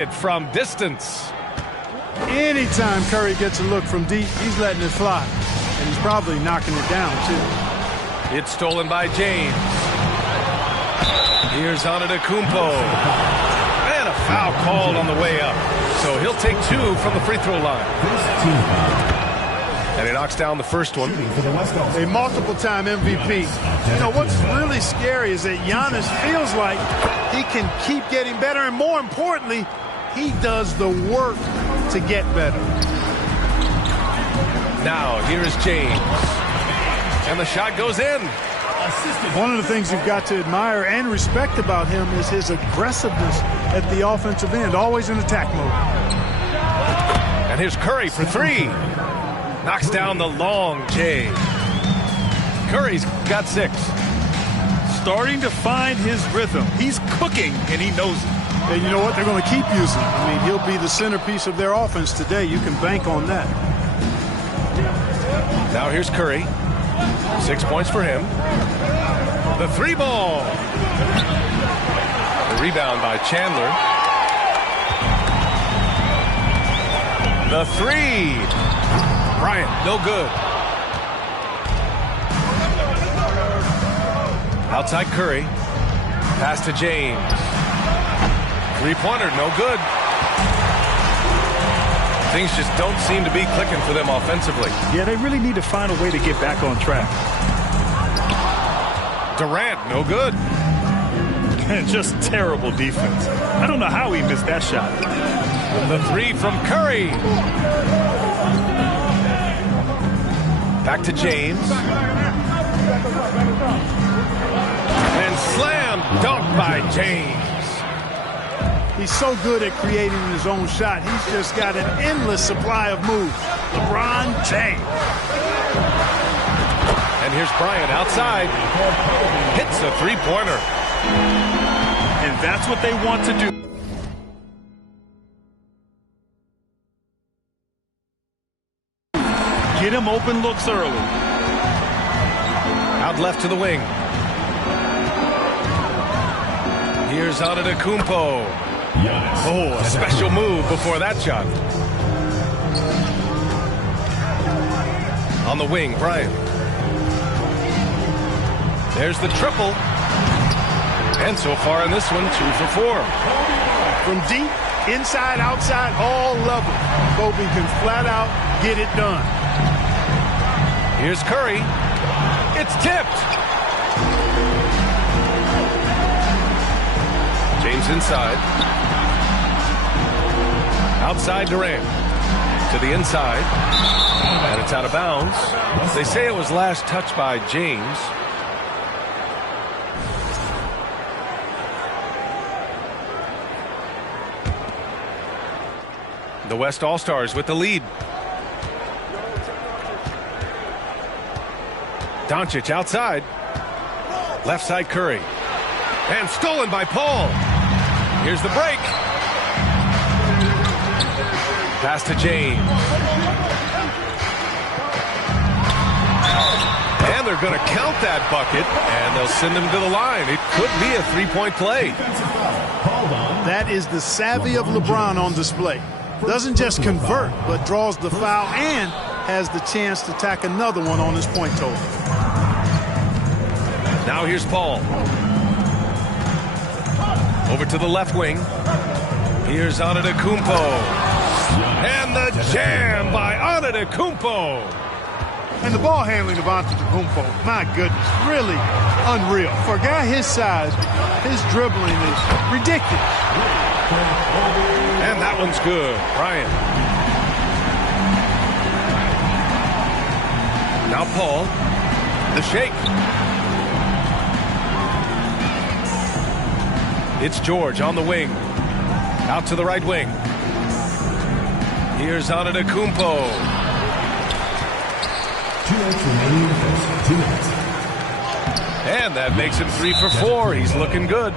it from distance. Anytime Curry gets a look from deep, he's letting it fly. And he's probably knocking it down, too. It's stolen by James. Here's Antetokounmpo. And a foul called on the way up. So he'll take 2 from the free throw line. And he knocks down the first one. A multiple-time MVP. You know, what's really scary is that Giannis feels like he can keep getting better, and more importantly, he does the work to get better. Now, here's James. And the shot goes in. One of the things you've got to admire and respect about him is his aggressiveness at the offensive end, always in attack mode. And here's Curry for 3. Knocks down the long J. Curry's got 6. Starting to find his rhythm. He's cooking, and he knows it. And you know what? They're going to keep using him. I mean, he'll be the centerpiece of their offense today. You can bank on that. Now here's Curry. 6 points for him. The 3 ball. The rebound by Chandler. The 3. Bryant, no good. Outside Curry. Pass to James. 3-pointer, no good. Things just don't seem to be clicking for them offensively. Yeah, they really need to find a way to get back on track. Durant, no good. Just terrible defense. I don't know how he missed that shot. The 3 from Curry. Back to James. And slam dunk by James. He's so good at creating his own shot. He's just got an endless supply of moves. LeBron James. And here's Bryant outside. Hits a 3-pointer. And that's what they want to do. Get him open looks early. Out left to the wing. Here's Antetokounmpo. Oh, a special move before that shot. On the wing, Bryant. There's the triple. And so far in this one, 2 for 4. From deep, inside, outside, all levels. Kobe can flat out get it done. Here's Curry. It's tipped. James inside. Outside Durant. To the inside. And it's out of bounds. They say it was last touched by James. The West All-Stars with the lead. Doncic outside. Left side Curry. And stolen by Paul. Here's the break. Pass to James. And they're going to count that bucket, and they'll send him to the line. It could be a 3-point play. That is the savvy of LeBron on display. Doesn't just convert, but draws the foul and has the chance to tack another one on his point total. Now here's Paul. Over to the left wing. Here's Antetokounmpo. And the jam by Antetokounmpo. And the ball handling of Antetokounmpo, my goodness, really unreal. For a guy his size, his dribbling is ridiculous. And that one's good. Bryant. Now Paul. The shake. It's George on the wing. Out to the right wing. Here's Antetokounmpo. 2 minutes remaining in the first. 2 minutes. And that makes him 3 for 4. He's looking good.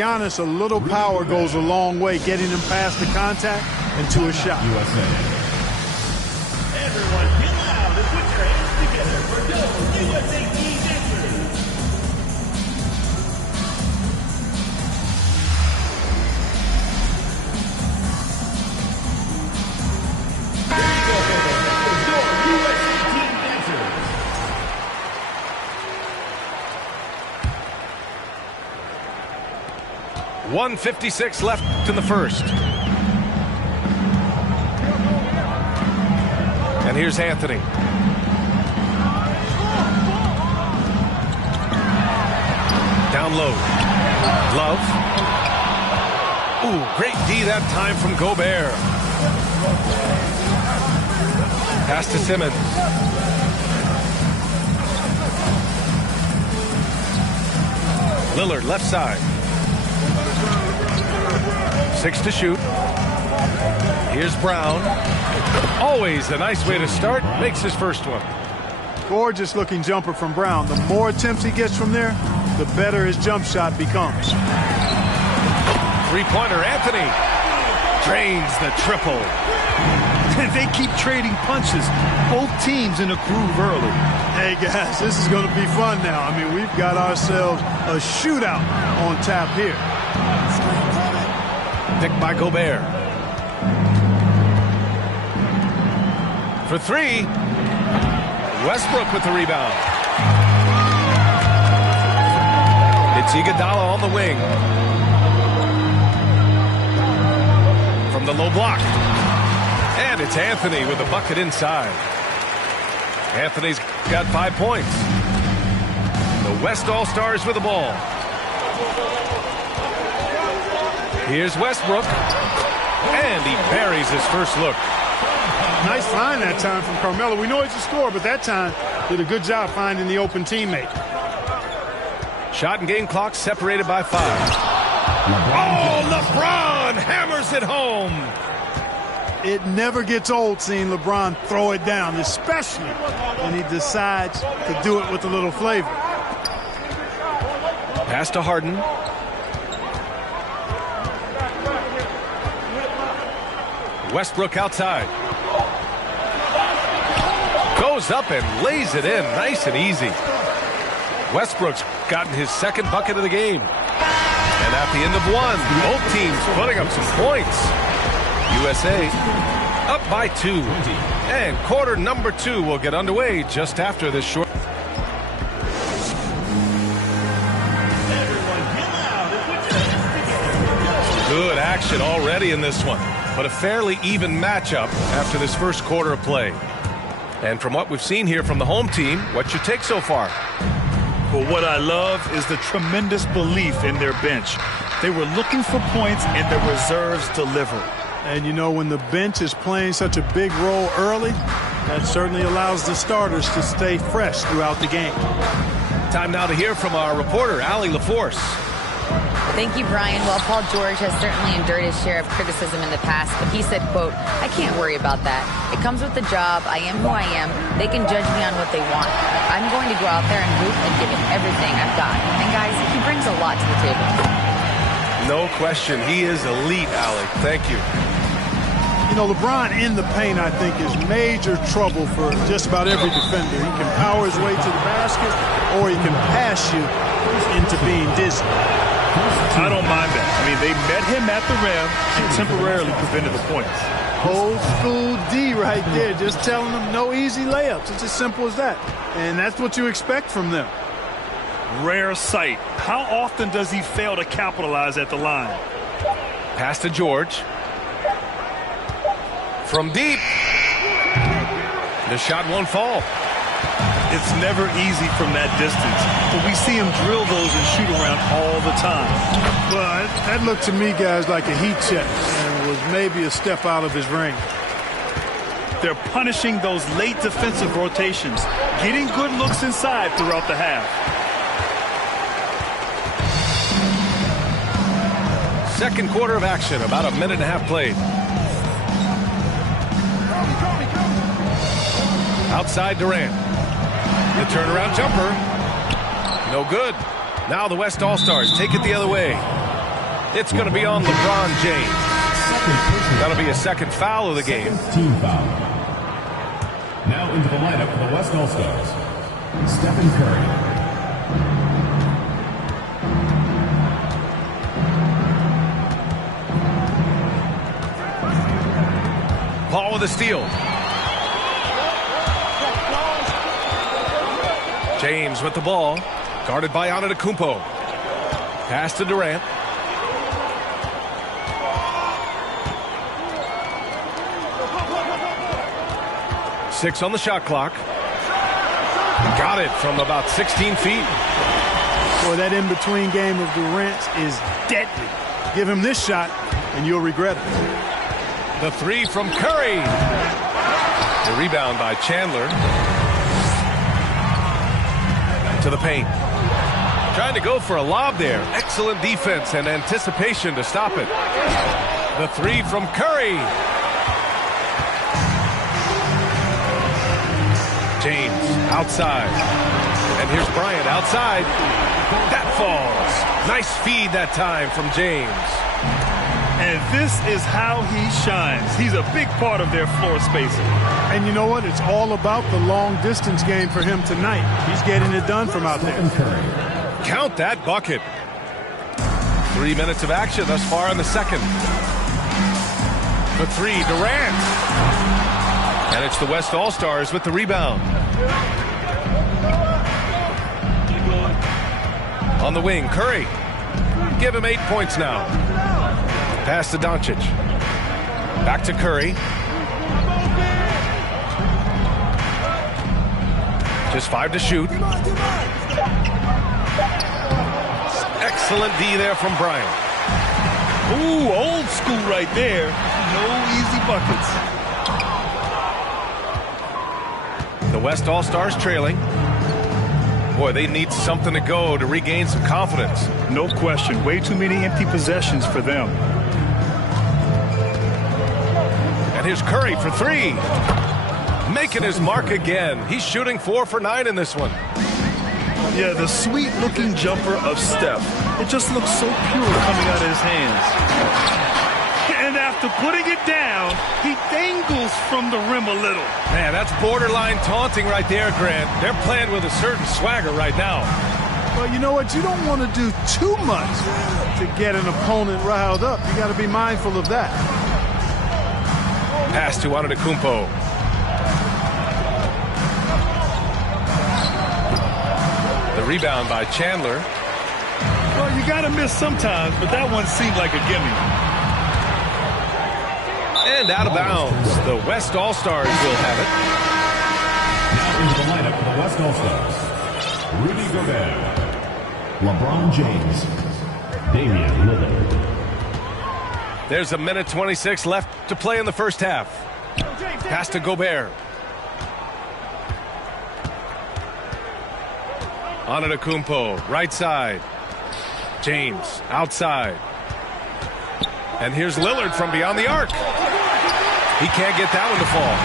Giannis, a little power goes a long way, getting him past the contact and to a shot. USA. Everyone get loud and put your hands together for those USA dancers. There you go, your USA team dancers. 1:56 left in the first. And here's Anthony. Down low. Love. Ooh, great D that time from Gobert. Pass to Simmons. Lillard left side. 6 to shoot. Here's Brown. Always a nice way to start. Makes his first one. Gorgeous looking jumper from Brown. The more attempts he gets from there, the better his jump shot becomes. Three-pointer, Anthony. Drains the triple. They keep trading punches. Both teams in a groove early. Hey, guys, this is going to be fun now. I mean, we've got ourselves a shootout on tap here. Picked by Gobert. For three. Westbrook with the rebound. It's Iguodala on the wing. From the low block. And it's Anthony with a bucket inside. Anthony's got 5 points. The West All-Stars with the ball. Here's Westbrook. And he buries his first look. Nice find that time from Carmelo. We know he's a scorer, but that time did a good job finding the open teammate. Shot and game clock separated by 5. Oh, LeBron hammers it home. It never gets old seeing LeBron throw it down, especially when he decides to do it with a little flavor. Pass to Harden. Westbrook outside. Goes up and lays it in nice and easy. Westbrook's gotten his second bucket of the game. And at the end of one, both teams putting up some points. USA up by 2. And quarter number 2 will get underway just after this short. Good action already in this one, but a fairly even matchup after this first quarter of play. And from what we've seen here from the home team, what's your take so far? Well, what I love is the tremendous belief in their bench. They were looking for points and the reserves delivered. And you know, when the bench is playing such a big role early, that certainly allows the starters to stay fresh throughout the game. Time now to hear from our reporter, Allie LaForce. Thank you, Brian. Well, Paul George has certainly endured his share of criticism in the past, but he said, quote, "I can't worry about that. It comes with the job. I am who I am. They can judge me on what they want. I'm going to go out there and hoop and give it everything I've got." And guys, he brings a lot to the table. No question. He is elite, Allie. Thank you. You know, LeBron in the paint, I think, is major trouble for just about every defender. He can power his way to the basket, or he can pass you into being dizzy. I don't mind that. I mean, they met him at the rim and temporarily prevented the points. Old school D right there, just telling them no easy layups. It's as simple as that. And that's what you expect from them. Rare sight. How often does he fail to capitalize at the line? Pass to George. From deep. The shot won't fall. It's never easy from that distance, but we see him drill those and shoot around all the time. Well, that looked to me, guys, like a heat check, and was maybe a step out of his range. They're punishing those late defensive rotations, getting good looks inside throughout the half. Second quarter of action, about a minute and a half played. Outside Durant. The turnaround jumper. No good. Now the West All-Stars take it the other way. It's going to be on LeBron James. That'll be a second foul of the game. Team foul. Now into the lineup for the West All-Stars, Stephen Curry. Paul with a steal. James with the ball. Guarded by Antetokounmpo. Pass to Durant. Six on the shot clock. Got it from about 16 feet. Boy, that in-between game of Durant's is deadly. Give him this shot, and you'll regret it. The three from Curry. The rebound by Chandler. To the paint. Trying to go for a lob there. Excellent defense and anticipation to stop it. The three from Curry. James outside. And here's Bryant outside. That falls. Nice feed that time from James. And this is how he shines. He's a big part of their floor spacing. And you know what? It's all about the long distance game for him tonight. He's getting it done from out there. Count that bucket. 3 minutes of action thus far in the second. The three, Durant. And it's the West All-Stars with the rebound. On the wing, Curry. Give him 8 points now. Pass to Doncic. Back to Curry. Just 5 to shoot. Excellent D there from Bryant. Ooh, old school right there. No easy buckets. The West All-Stars trailing. Boy, they need something to go to regain some confidence. No question. Way too many empty possessions for them. And here's Curry for three. Making his mark again. He's shooting 4 for 9 in this one. Yeah, the sweet-looking jumper of Steph. It just looks so pure coming out of his hands. And after putting it down, he dangles from the rim a little. Man, that's borderline taunting right there, Grant. They're playing with a certain swagger right now. Well, you know what? You don't want to do too much to get an opponent riled up. You got to be mindful of that. Pass to Antetokounmpo. The rebound by Chandler. Well, you got to miss sometimes, but that one seemed like a gimme. And out of bounds. The West All-Stars will have it. Now into the lineup for the West All-Stars, Rudy Gobert, LeBron James, Damian Lillard. There's 1:26 left to play in the first half. Pass to Gobert. Antetokounmpo, right side. James, outside. And here's Lillard from beyond the arc. He can't get that one to fall.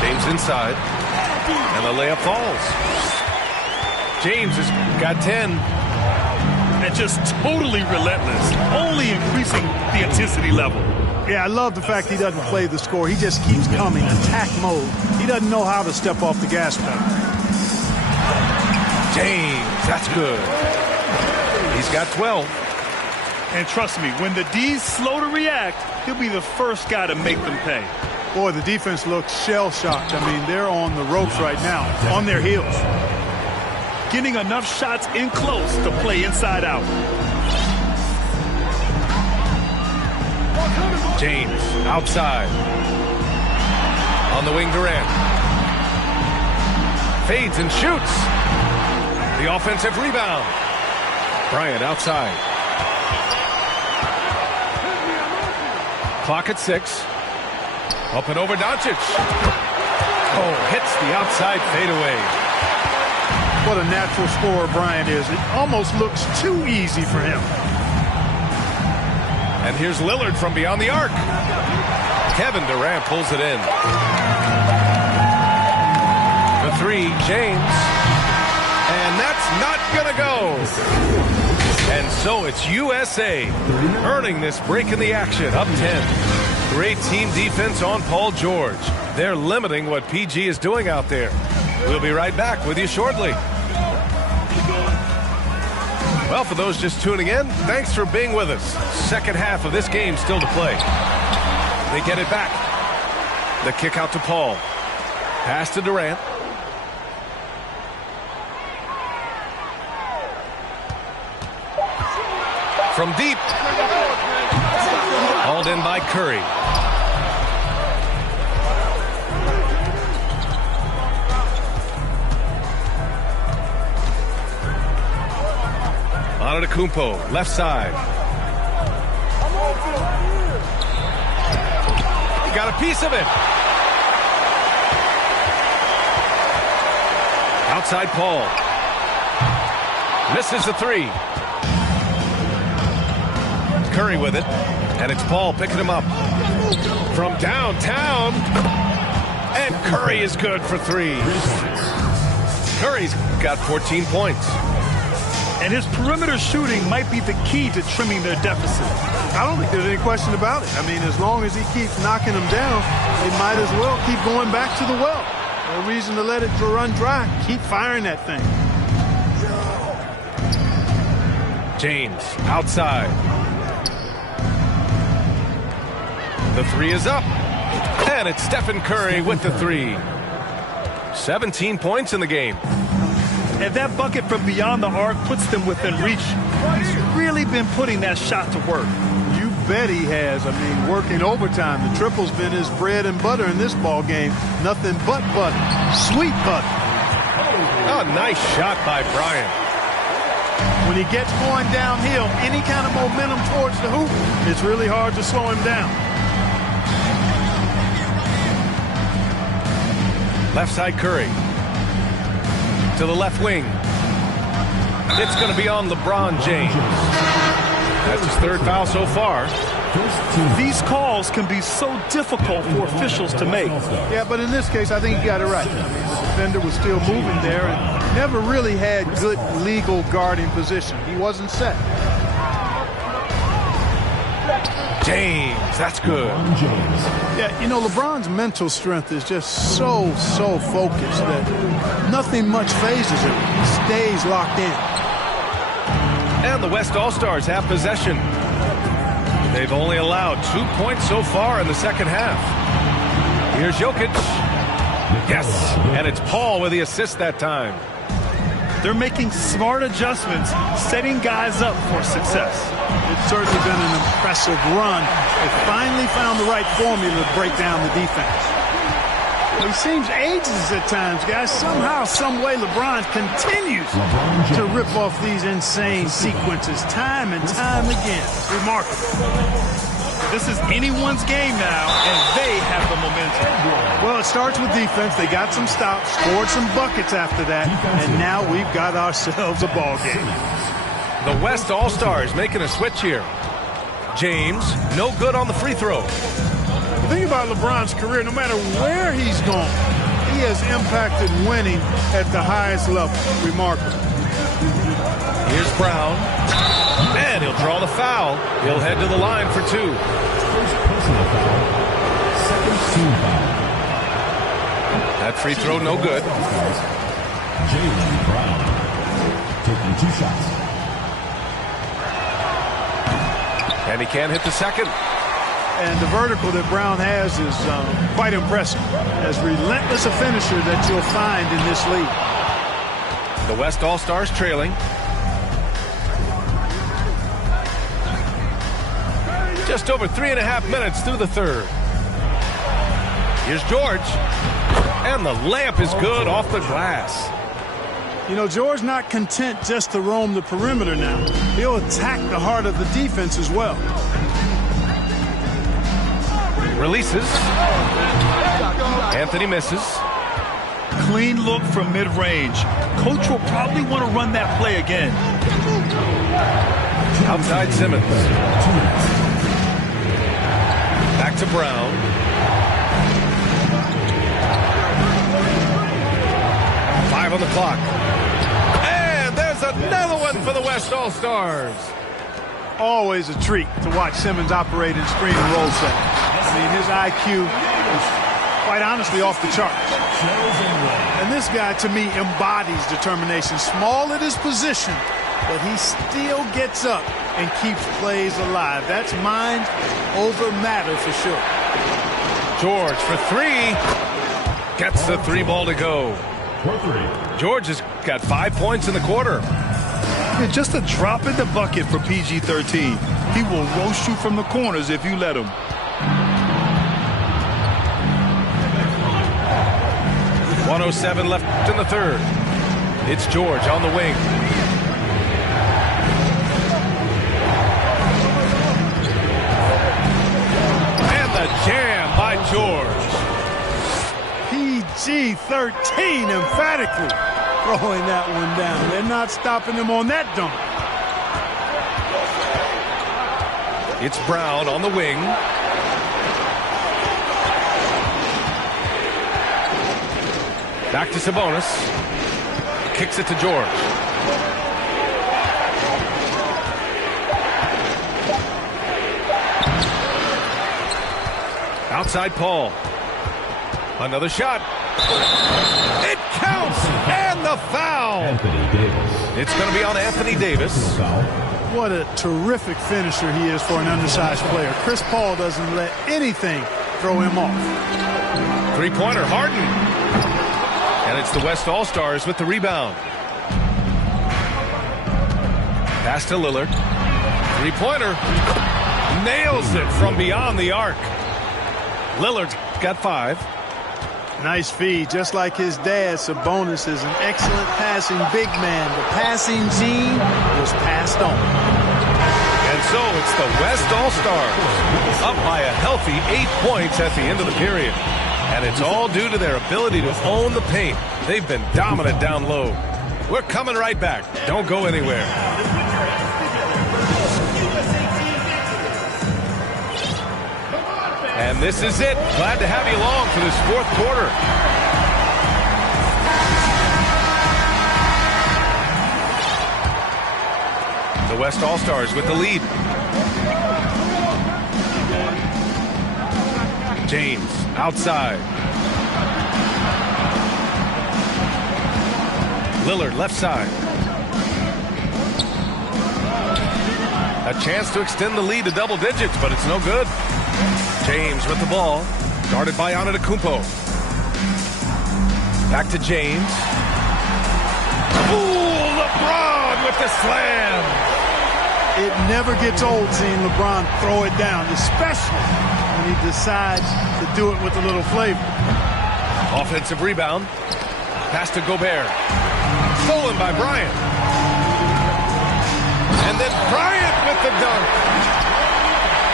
James inside. And the layup falls. James has got 10. And just totally relentless. Only increasing the intensity level. Yeah, I love the fact he doesn't play the score. He just keeps coming, attack mode. He doesn't know how to step off the gas pedal. James, that's good. He's got 12. And trust me, when the D's slow to react, he'll be the first guy to make them pay. Boy, the defense looks shell-shocked. I mean, they're on the ropes right now, on their heels. Getting enough shots in close to play inside out. James, outside. On the wing, Durant. Fades and shoots. The offensive rebound. Bryant outside. Clock at 6. Up and over Doncic. Oh, hits the outside fadeaway. What a natural scorer Bryant is. It almost looks too easy for him. And here's Lillard from beyond the arc. Kevin Durant pulls it in. The three, James. And and that's not going to go. And so it's USA earning this break in the action, up 10. Great team defense on Paul George. They're limiting what PG is doing out there. We'll be right back with you shortly. Well, for those just tuning in, thanks for being with us. Second half of this game still to play. They get it back. The kick out to Paul. Pass to Durant. From deep. Hauled in by Curry. Antetokounmpo, left side. He got a piece of it. Outside Paul. Misses the three. Curry with it. And it's Paul picking him up. From downtown. And Curry is good for three. Curry's got 14 points. And his perimeter shooting might be the key to trimming their deficit. I don't think there's any question about it. I mean, as long as he keeps knocking them down, they might as well keep going back to the well. No reason to let it run dry. Keep firing that thing. James outside. The three is up. And it's Stephen Curry with the three. 17 points in the game. And that bucket from beyond the arc puts them within reach. He's really been putting that shot to work. You bet he has. I mean, working overtime. The triple's been his bread and butter in this ball game. Nothing but butter. Sweet butter. Oh, nice shot by Bryant. When he gets going downhill, any kind of momentum towards the hoop, it's really hard to slow him down. Left side Curry. To the left wing. It's going to be on LeBron James. That's his third foul so far. These calls can be so difficult for officials to make. Yeah, but in this case, I think he got it right. I mean, the defender was still moving there and never really had good legal guarding position. He wasn't set. James, that's good. Yeah, you know, LeBron's mental strength is just so focused that nothing much phases him. He stays locked in. And the West All-Stars have possession. They've only allowed 2 points so far in the second half. Here's Jokic. Yes, and it's Paul with the assist that time. They're making smart adjustments, setting guys up for success. It's certainly been an impressive run. They finally found the right formula to break down the defense. Well, he seems ageless at times, guys. Somehow, some way, LeBron continues to rip off these insane sequences time and time again. Remarkable. This is anyone's game now, and they have the momentum. Well, it starts with defense. They got some stops, scored some buckets after that, and now we've got ourselves a ball game. The West All-Stars making a switch here. James, no good on the free throw. The thing about LeBron's career, no matter where he's gone, he has impacted winning at the highest level. Remarkable. Here's Brown. And he'll draw the foul. He'll head to the line for two. First personal foul. Second team foul. That free throw no good. Jaylen Brown taking 2 shots. And he can't hit the second. And the vertical that Brown has is quite impressive. As relentless a finisher that you'll find in this league. The West All-Stars trailing. Just over 3.5 minutes through the third. Here's George. And the layup is good off the glass. You know, George not content just to roam the perimeter now. He'll attack the heart of the defense as well. Releases. Anthony misses. Clean look from mid-range. Coach will probably want to run that play again. Outside Simmons. Back to Brown. Five on the clock. Another one for the West All-Stars. Always a treat to watch Simmons operate in screen and roll set. I mean, his IQ is quite honestly off the chart. And this guy, to me, embodies determination. Small at his position, but he still gets up and keeps plays alive. That's mind over matter for sure. George for three. Gets the three ball to go. George has got 5 points in the quarter. Yeah, just a drop in the bucket for PG-13. He will roast you from the corners if you let him. .107 left in the third. It's George on the wing. And the jam by George. PG-13 emphatically throwing that one down. They're not stopping him on that dunk. It's Brown on the wing. Back to Sabonis. Kicks it to George. Outside Paul. Another shot. It counts! And the foul! Anthony Davis. It's going to be on Anthony Davis. What a terrific finisher he is for an undersized player. Chris Paul doesn't let anything throw him off. Three-pointer, Harden. And it's the West All-Stars with the rebound. Pass to Lillard. Three-pointer. Nails it from beyond the arc. Lillard's got 5. Nice feed. Just like his dad, Sabonis is an excellent passing big man. The passing gene was passed on. And so it's the West All-Stars up by a healthy 8 points at the end of the period. And it's all due to their ability to own the paint. They've been dominant down low. We're coming right back. Don't go anywhere. And this is it. Glad to have you along for this fourth quarter. The West All-Stars with the lead. James outside. Lillard left side. A chance to extend the lead to double digits, but it's no good. James with the ball, guarded by Antetokounmpo. Back to James. Ooh, LeBron with the slam. It never gets old seeing LeBron throw it down, especially when he decides to do it with a little flavor. Offensive rebound. Pass to Gobert. Stolen by Bryant. And then Bryant with the dunk.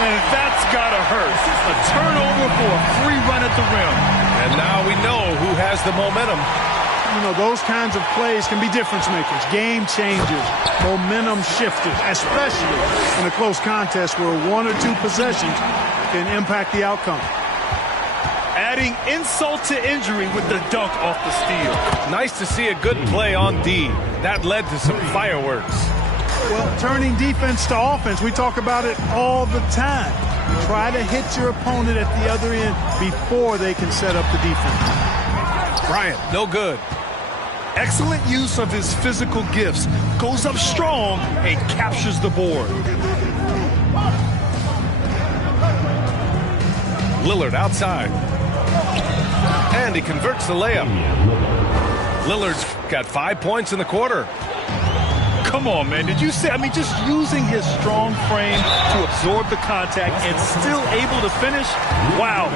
And that's gotta hurt. A turnover for a free run at the rim. And now we know who has the momentum. You know, those kinds of plays can be difference makers, game changers, momentum shifters, especially in a close contest where 1 or 2 possessions can impact the outcome. Adding insult to injury with the dunk off the steal. Nice to see a good play on D. That led to some fireworks. Well, turning defense to offense, we talk about it all the time. You try to hit your opponent at the other end before they can set up the defense. Bryant, no good. Excellent use of his physical gifts. Goes up strong and captures the board. Lillard outside. And he converts the layup. Lillard's got 5 points in the quarter. Come on, man. Did you see? I mean, just using his strong frame to absorb the contact and still able to finish. Wow.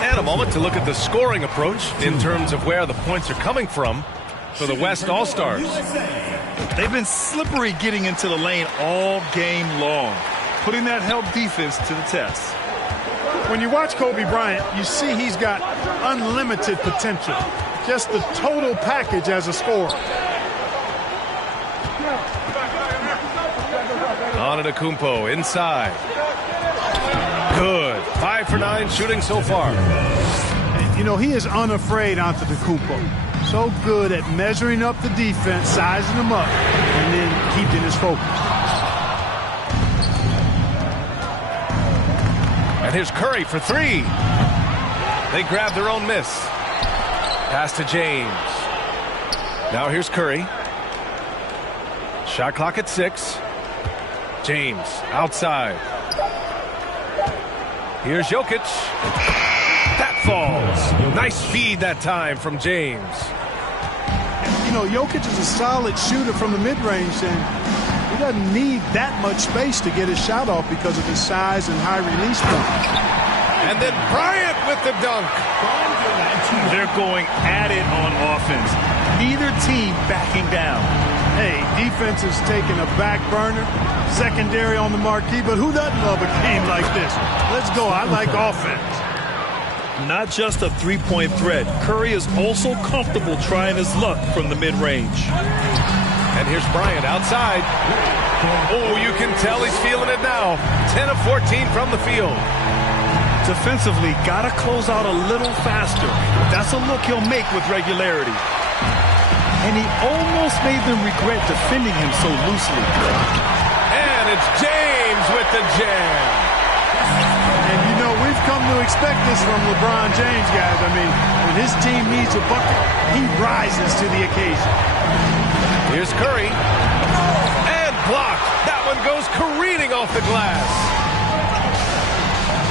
And a moment to look at the scoring approach in terms of where the points are coming from for the West All-Stars. They've been slippery getting into the lane all game long, putting that help defense to the test. When you watch Kobe Bryant, you see he's got unlimited potential. Just the total package as a scorer. Antetokounmpo inside. Good. 5 for 9 shooting so far. You know, he is unafraid Antetokounmpo. So good at measuring up the defense, sizing them up, and then keeping his focus. And here's Curry for three. They grab their own miss. Pass to James. Now here's Curry. Shot clock at 6. James outside. Here's Jokic. That falls. Nice feed that time from James. You know, Jokic is a solid shooter from the mid-range, and he doesn't need that much space to get his shot off because of his size and high release point. And then Bryant with the dunk. They're going at it on offense. Neither team backing down. Hey, defense is taking a back burner, secondary on the marquee, but who doesn't love a game like this? Let's go. I like offense. Not just a three-point threat. Curry is also comfortable trying his luck from the mid-range. And here's Bryant outside. Oh, you can tell he's feeling it now. 10 of 14 from the field. Defensively, got to close out a little faster. That's a look he'll make with regularity. And he almost made them regret defending him so loosely. And it's James with the jam. And, you know, we've come to expect this from LeBron James, guys. I mean, when his team needs a bucket, he rises to the occasion. Here's Curry. And blocked. That one goes careening off the glass.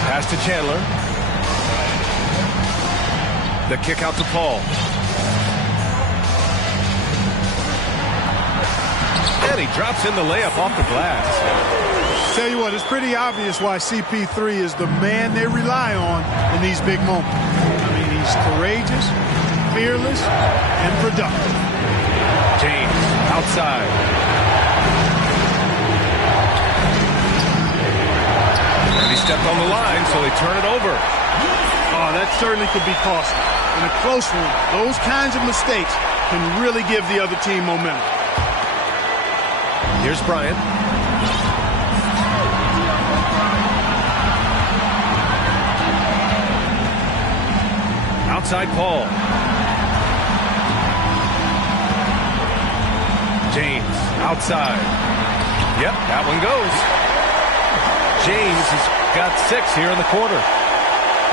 Pass to Chandler. The kick out to Paul. And he drops in the layup off the glass. Tell you what, it's pretty obvious why CP3 is the man they rely on in these big moments. I mean, he's courageous, fearless, and productive. James outside. And he stepped on the line, so they turn it over. Oh, that certainly could be costly. In a close one, those kinds of mistakes can really give the other team momentum. Here's Bryant. Outside Paul. James outside. Yep, that one goes. James has got 6 here in the quarter.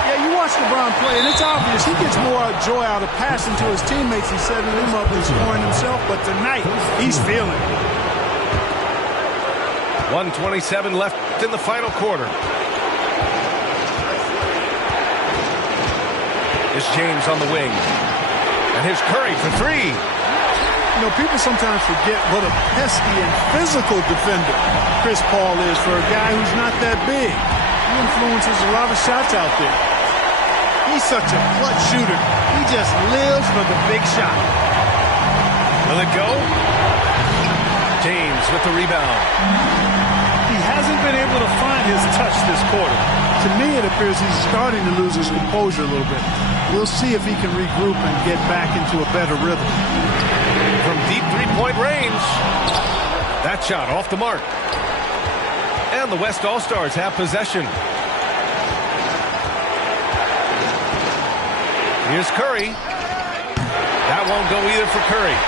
Yeah, you watch LeBron play, and it's obvious he gets more joy out of passing to his teammates and setting them up than scoring himself. But tonight, he's feeling it. 1:27 left in the final quarter. It's James on the wing. And here's Curry for 3. You know, people sometimes forget what a pesky and physical defender Chris Paul is for a guy who's not that big. He influences a lot of shots out there. He's such a clutch shooter. He just lives for the big shot. Will it go? James with the rebound. He hasn't been able to find his touch this quarter. To me, it appears he's starting to lose his composure a little bit. We'll see if he can regroup and get back into a better rhythm. From deep three-point range. That shot off the mark. And the West All-Stars have possession. Here's Curry. That won't go either for Curry.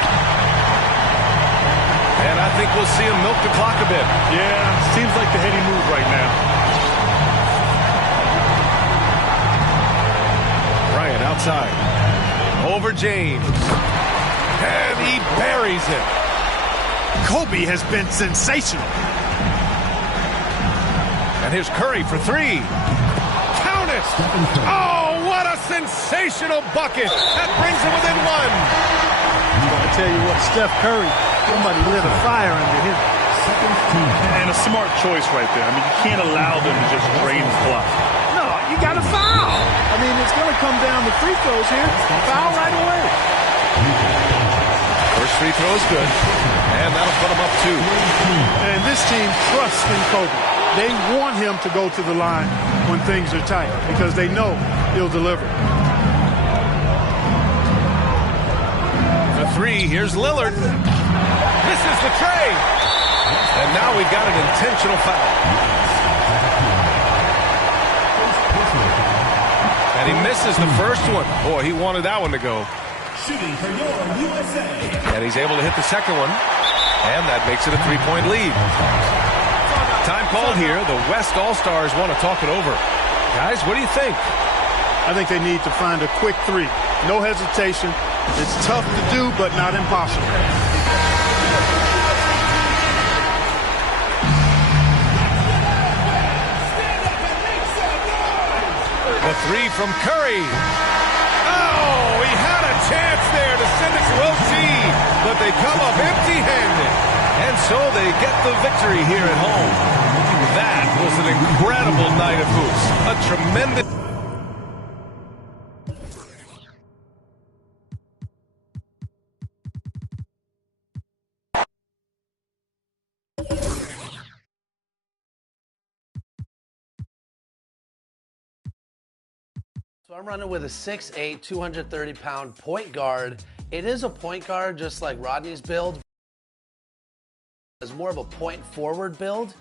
And I think we'll see him milk the clock a bit. Yeah, seems like the heady move right now. Bryant outside. Over James. And he buries it. Kobe has been sensational. And here's Curry for 3. Count it! Oh, what a sensational bucket! That brings him within 1. I tell you what, Steph Curry, somebody lit a fire under him. And a smart choice right there. I mean, you can't allow them to just drain the clock. No, you got to foul. I mean, it's going to come down to free throws here. Foul right away. First free throw is good. And that'll put him up 2. And this team trusts in Kobe. They want him to go to the line when things are tight because they know he'll deliver. For 3, here's Lillard. Misses the tray. And now we've got an intentional foul. And And he misses the first one. Boy, he wanted that one to go. Shooting for your USA. And he's able to hit the second one. And that makes it a 3-point lead. Time called here. The West All-Stars want to talk it over. Guys, what do you think? I think they need to find a quick three. No hesitation. It's tough to do, but not impossible. The three from Curry. Oh, he had a chance there to send it to OT, but they come up empty-handed. And so they get the victory here at home. That was an incredible night of hoops. A tremendous... So I'm running with a 6'8", 230-pound point guard. It is a point guard just like Rodney's build. It's more of a point forward build.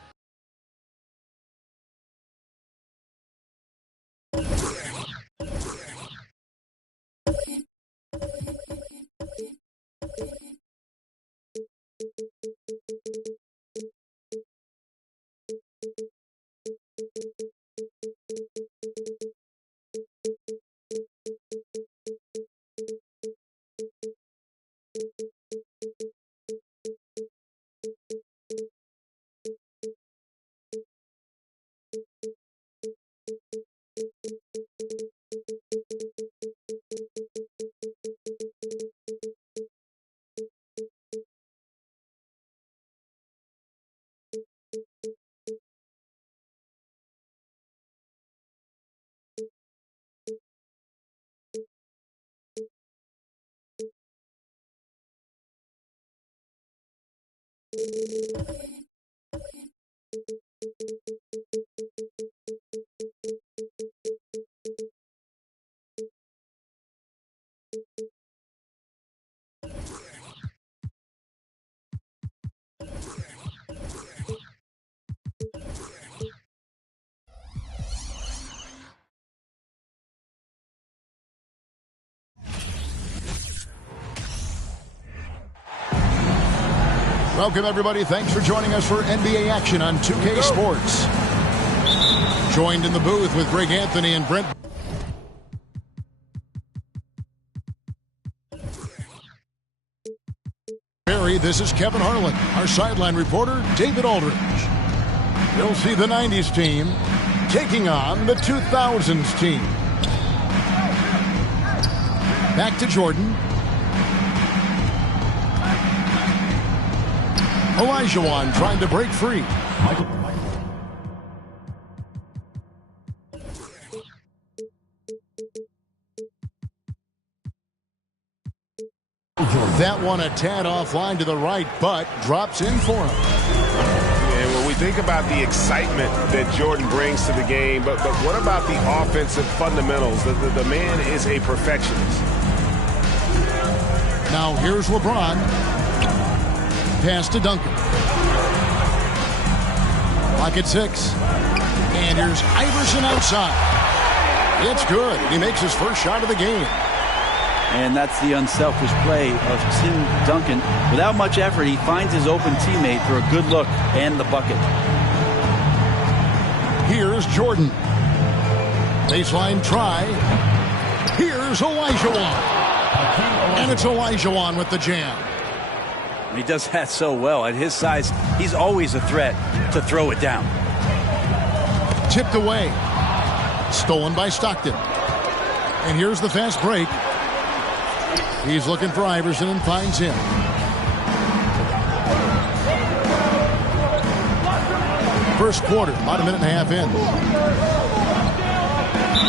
Welcome, everybody. Thanks for joining us for NBA action on 2K Sports. Joined in the booth with Greg Anthony and Brent. Barry, this is Kevin Harlan. Our sideline reporter, David Aldridge. You'll see the 90s team taking on the 2000s team. Back to Jordan. Olajuwon trying to break free. That one a tad offline to the right, but drops in for him. And when we think about the excitement that Jordan brings to the game, but what about the offensive fundamentals? The man is a perfectionist. Now here's LeBron. Pass to Duncan. Clock at 6. And here's Iverson outside. It's good. He makes his first shot of the game. And that's the unselfish play of Tim Duncan. Without much effort, he finds his open teammate for a good look and the bucket. Here's Jordan. Baseline try. Here's Olajuwon. And it's Olajuwon with the jam. He does that so well. At his size, he's always a threat to throw it down. Tipped away. Stolen by Stockton. And here's the fast break. He's looking for Iverson and finds him. First quarter, about a minute and a half in.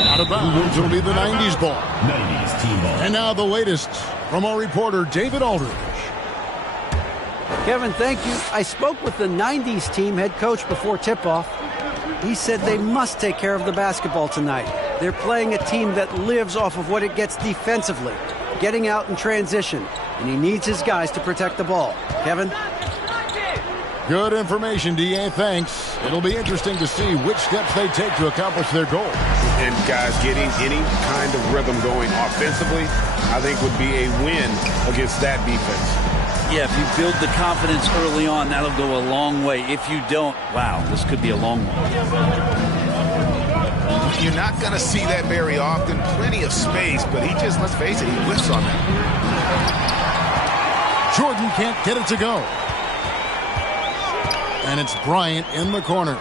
Out of bounds, it'll be the 90s ball. 90s team ball. And now the latest from our reporter, David Aldridge. Kevin, thank you. I spoke with the 90s team head coach before tip-off. He said they must take care of the basketball tonight. They're playing a team that lives off of what it gets defensively, getting out in transition, and he needs his guys to protect the ball. Kevin? Good information, D.A. Thanks. It'll be interesting to see which steps they take to accomplish their goal. And guys, getting any kind of rhythm going offensively, I think would be a win against that defense. Yeah, if you build the confidence early on, that'll go a long way. If you don't, wow, this could be a long one. You're not going to see that very often. Plenty of space, but he just, let's face it, he whiffs on that. Jordan can't get it to go. And it's Bryant in the corner.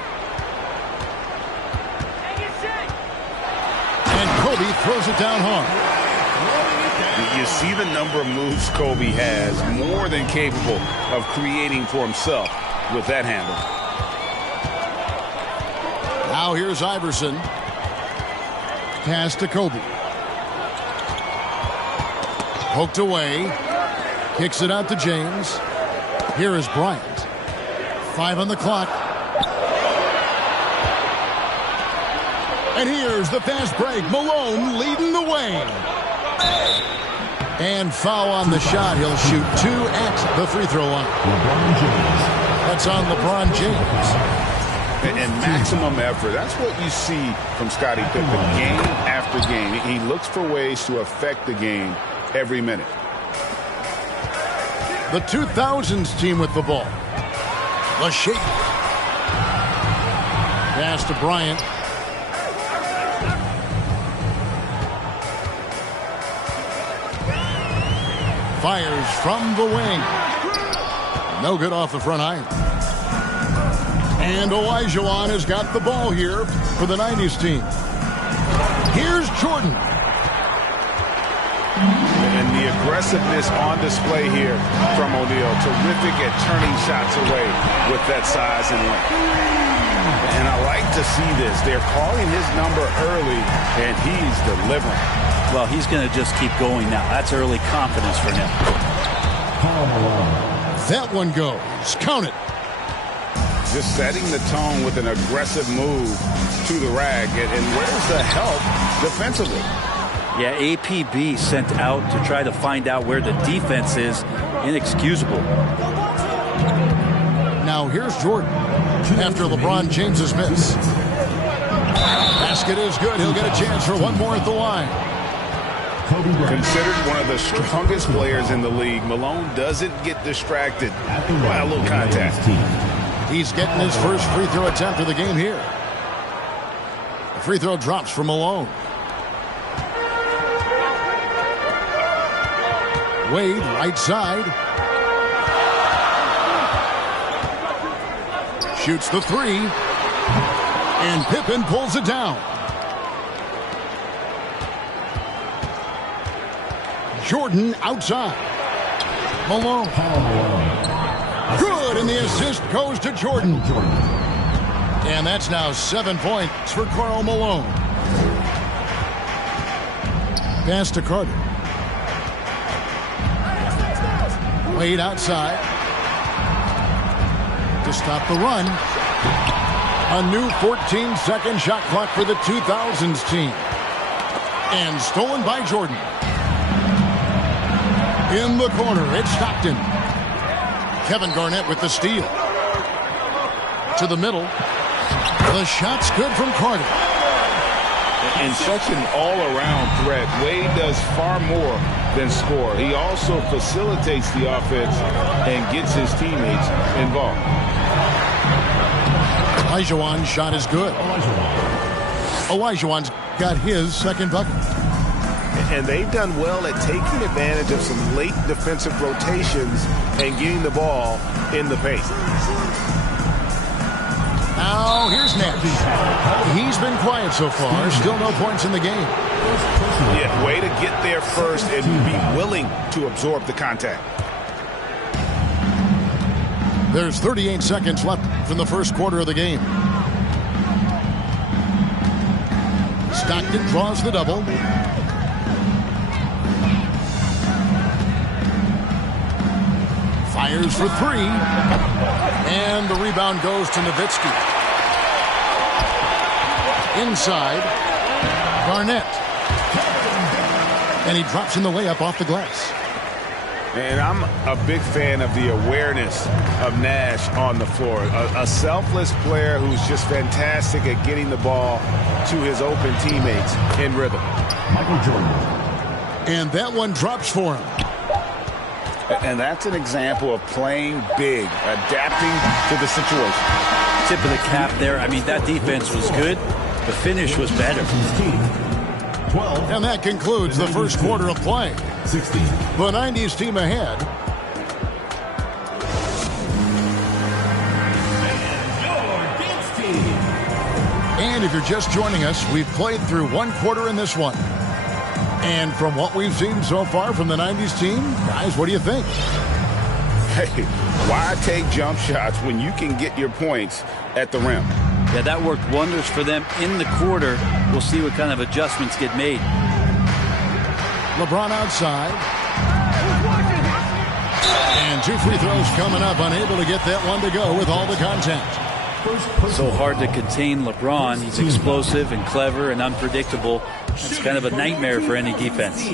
And Kobe throws it down hard. You see the number of moves Kobe has, more than capable of creating for himself with that handle. Now here's Iverson. Pass to Kobe. Poked away. Kicks it out to James. Here is Bryant. 5 on the clock. And here's the fast break. Malone leading the way. And foul on the shot. He'll shoot 2 at the free throw line. That's on LeBron James. And maximum effort. That's what you see from Scottie Pippen game after game. He looks for ways to affect the game every minute. The 2000s team with the ball. The shape. Pass to Bryant. Fires from the wing. No good off the front iron. And Olajuwon has got the ball here for the 90s team. Here's Jordan. And the aggressiveness on display here from O'Neal. Terrific at turning shots away with that size and length. And I like to see this. They're calling his number early, and he's delivering. Well, he's going to just keep going now. That's early confidence for him. That one goes. Count it. Just setting the tone with an aggressive move to the rack. And where's the help defensively? Yeah, APB sent out to try to find out where the defense is. Inexcusable. Now here's Jordan after LeBron James's miss. Basket is good. He'll get a chance for one more at the line. Considered one of the strongest players in the league, Malone doesn't get distracted by a little contact. He's getting his first free throw attempt of the game here. The free throw drops for Malone. Wade, right side. Shoots the 3. And Pippen pulls it down. Jordan outside. Malone. Good, and the assist goes to Jordan. And that's now 7 points for Karl Malone. Pass to Carter. Wade outside. To stop the run. A new 14-second shot clock for the 2000s team. And stolen by Jordan. In the corner, it's Stockton. Kevin Garnett with the steal. To the middle. The shot's good from Carter. And such an all-around threat. Wade does far more than score. He also facilitates the offense and gets his teammates involved. Olajuwon's shot is good. Olajuwon's got his second bucket. And they've done well at taking advantage of some late defensive rotations and getting the ball in the paint. Now here's Nash. He's been quiet so far. Still no points in the game. Yeah, way to get there first and be willing to absorb the contact. There's 38 seconds left from the first quarter of the game. Stockton draws the double. Fires for 3. And the rebound goes to Nowitzki. Inside, Garnett. And he drops in the layup off the glass. And I'm a big fan of the awareness of Nash on the floor. A selfless player who's just fantastic at getting the ball to his open teammates in rhythm. Michael Jordan. And that one drops for him. And that's an example of playing big, adapting to the situation. Tip of the cap there. I mean, that defense was good. The finish was better. 12. And that concludes the first quarter of play. 16. The 90s team ahead. And if you're just joining us, we've played through one quarter in this one. And from what we've seen so far from the 90s team, guys, what do you think? Hey, why take jump shots when you can get your points at the rim? Yeah, that worked wonders for them in the quarter. We'll see what kind of adjustments get made. LeBron outside. And 2 free throws coming up, unable to get that one to go with all the contact. So hard to contain LeBron. He's explosive and clever and unpredictable. It's kind of a nightmare for any defense.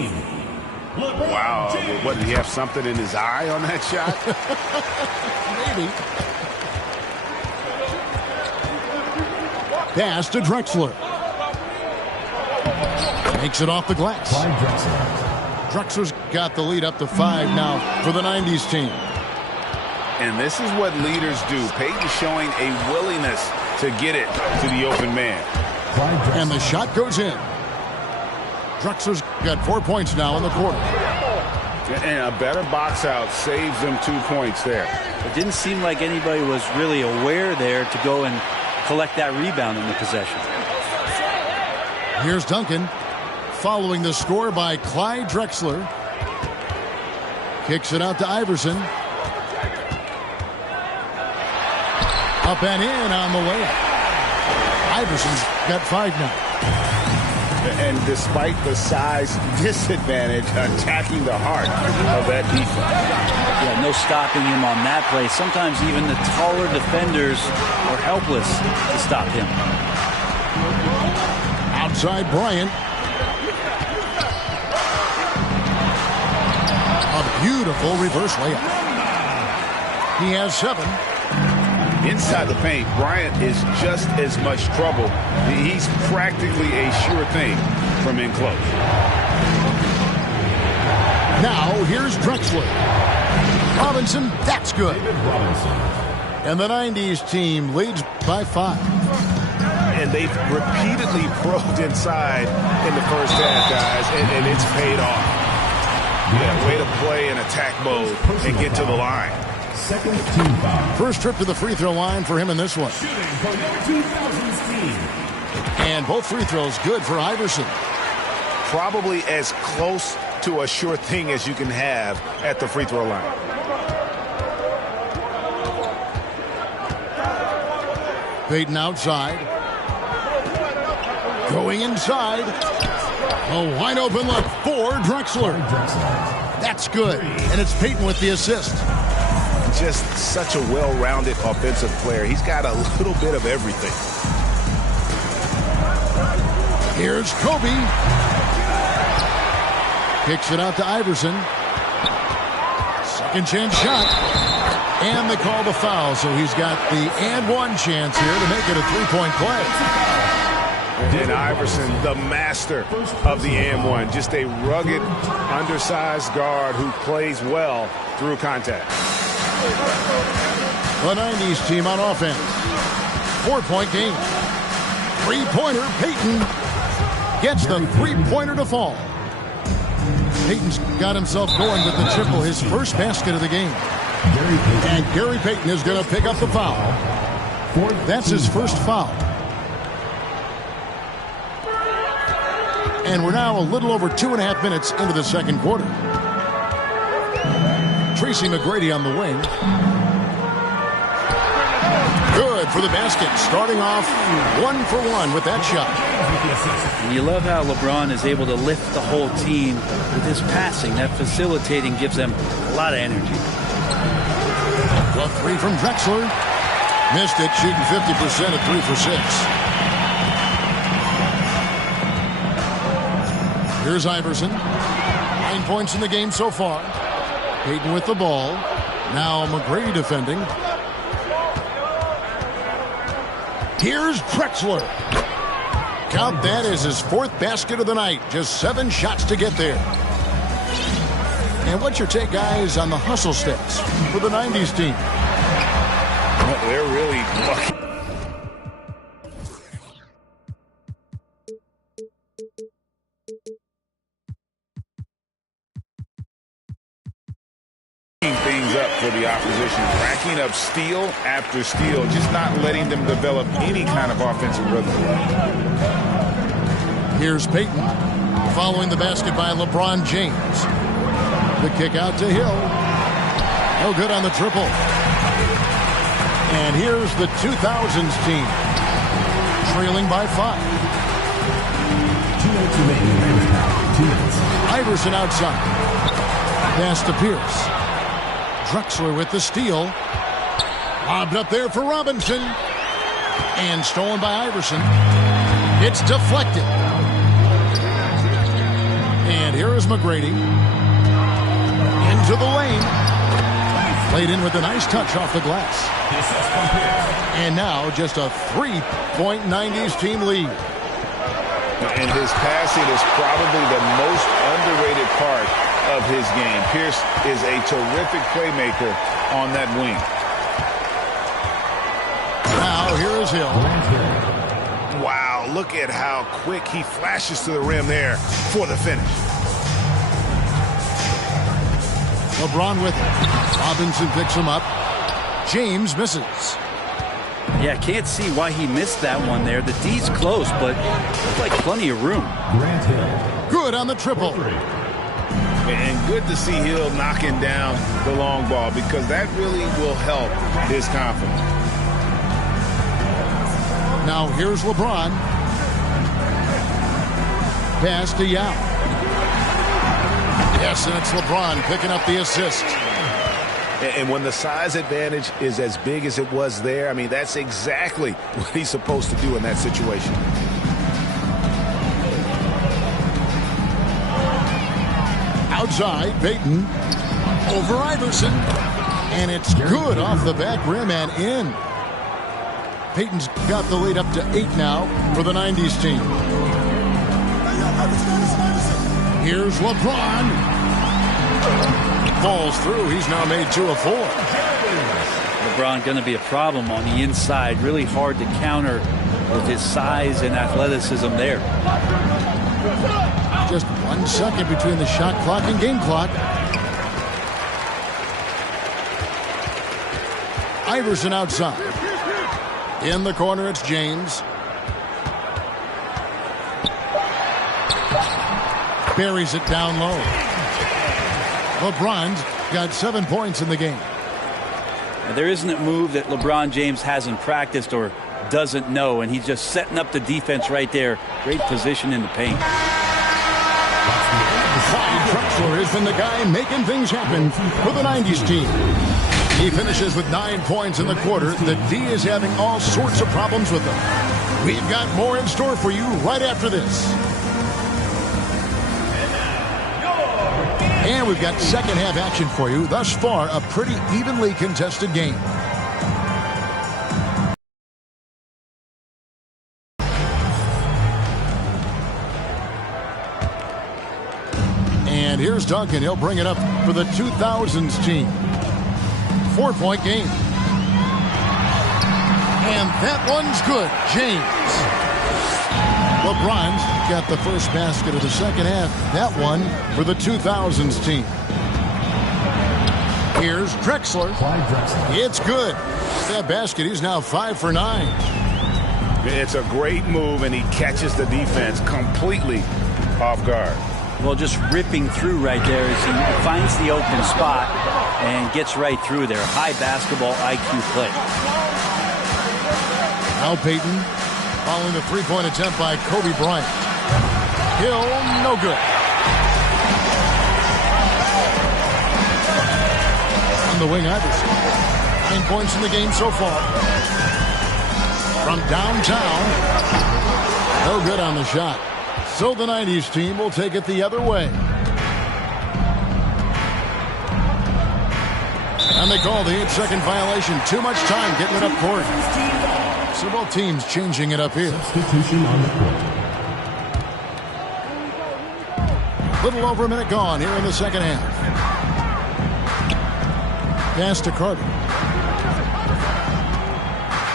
Wow. What, did he have something in his eye on that shot? Maybe. Pass to Drexler. Makes it off the glass. Drexler's got the lead up to 5 now for the 90s team. And this is what leaders do. Peyton showing a willingness to get it to the open man. And the shot goes in. Drexler's got 4 points now in the quarter. And a better box out saves them 2 points there. It didn't seem like anybody was really aware there to go and collect that rebound in the possession. Here's Duncan following the score by Clyde Drexler. Kicks it out to Iverson. Up and in on the layup. Iverson's got 5 now. And despite the size disadvantage, attacking the heart of that defense. Yeah, no stopping him on that play. Sometimes even the taller defenders are helpless to stop him. Outside Bryant. A beautiful reverse layup. He has 7. Inside the paint, Bryant is just as much trouble. He's practically a sure thing from in close. Now here's Drexler. Robinson, that's good. And the 90s team leads by 5. And they've repeatedly probed inside in the first half, guys, and it's paid off. Yeah, way to play in attack mode and get to the line. Second team foul. First trip to the free throw line for him in this one. Shooting for your 2000s team. And both free throws good for Iverson. Probably as close to a sure thing as you can have at the free throw line. Peyton outside. Going inside. A wide open look for Drexler. That's good. And it's Peyton with the assist. Just such a well-rounded offensive player. He's got a little bit of everything. Here's Kobe. Kicks it out to Iverson. Second chance shot. And they call the foul, so he's got the and one chance here to make it a 3-point play. And Iverson, the master of the and one. Just a rugged, undersized guard who plays well through contact. The 90s team on offense. 4-point game. 3-pointer, Peyton gets the 3-pointer to fall. Peyton's got himself going with the triple, his first basket of the game. And Gary Payton is going to pick up the foul. That's his first foul. And we're now a little over 2.5 minutes into the second quarter. Tracy McGrady on the wing. Good for the basket. Starting off 1 for 1 with that shot. And you love how LeBron is able to lift the whole team with his passing. That facilitating gives them a lot of energy. The 3 from Drexler. Missed it, shooting 50% at 3 for 6. Here's Iverson. 9 points in the game so far. Payton with the ball. Now McGrady defending. Here's Drexler. Count that as his 4th basket of the night. Just 7 shots to get there. And what's your take, guys, on the hustle stats for the 90s team? They're really lucky. Things up for the opposition, racking up steal after steal, just not letting them develop any kind of offensive rhythm. Here's Payton following the basket by LeBron James. The kick out to Hill. No good on the triple. And here's the 2000s team, trailing by 5. 2 minutes remaining. 2 minutes. Iverson outside. Pass to Pierce. Drexler with the steal. Lobbed up there for Robinson. And stolen by Iverson. It's deflected. And here is McGrady. Into the lane. Played in with a nice touch off the glass. And now just a 3-point 90s team lead. And his passing is probably the most underrated part of his game. Pierce is a terrific playmaker on that wing. Now here is Hill. Wow, look at how quick he flashes to the rim there for the finish. LeBron with it. Robinson picks him up. James misses. Yeah, can't see why he missed that one there. The D's close, but looks like plenty of room. Good on the triple. And good to see Hill knocking down the long ball because that really will help his confidence. Now here's LeBron. Pass to Yao. Yes, and it's LeBron picking up the assist. And when the size advantage is as big as it was there, I mean, that's exactly what he's supposed to do in that situation. Outside, Payton over Iverson. And it's good off the back rim and in. Payton's got the lead up to 8 now for the 90s team. Here's LeBron. Falls through. He's now made 2 of 4. LeBron going to be a problem on the inside. Really hard to counter with his size and athleticism there. Just 1 second between the shot clock and game clock. Iverson outside. In the corner, it's James. Buries it down low. LeBron's got 7 points in the game. Now, there isn't a move that LeBron James hasn't practiced or doesn't know, and he's just setting up the defense right there. Great position in the paint. Drexler has been the guy making things happen for the 90s team. He finishes with 9 points in the quarter. The D is having all sorts of problems with them. We've got more in store for you right after this. And we've got second half action for you. Thus far, a pretty evenly contested game. And here's Duncan. He'll bring it up for the 2000s team. 4-point game. And that one's good. James. LeBron's got the first basket of the second half. That one for the 2000s team. Here's Drexler. It's good. That basket, he's now 5 for 9. It's a great move, and he catches the defense completely off guard. Well, just ripping through right there as he finds the open spot and gets right through there. High basketball IQ play. Now Payton following the three-point attempt by Kobe Bryant. Hill, no good. On the wing, Iverson. 9 points in the game so far. From downtown. No good on the shot. So the 90s team will take it the other way. And they call the 8-second violation. Too much time getting it up court. So both teams changing it up here. Substitution on the court. Little over a minute gone here in the second half. Pass to Carter.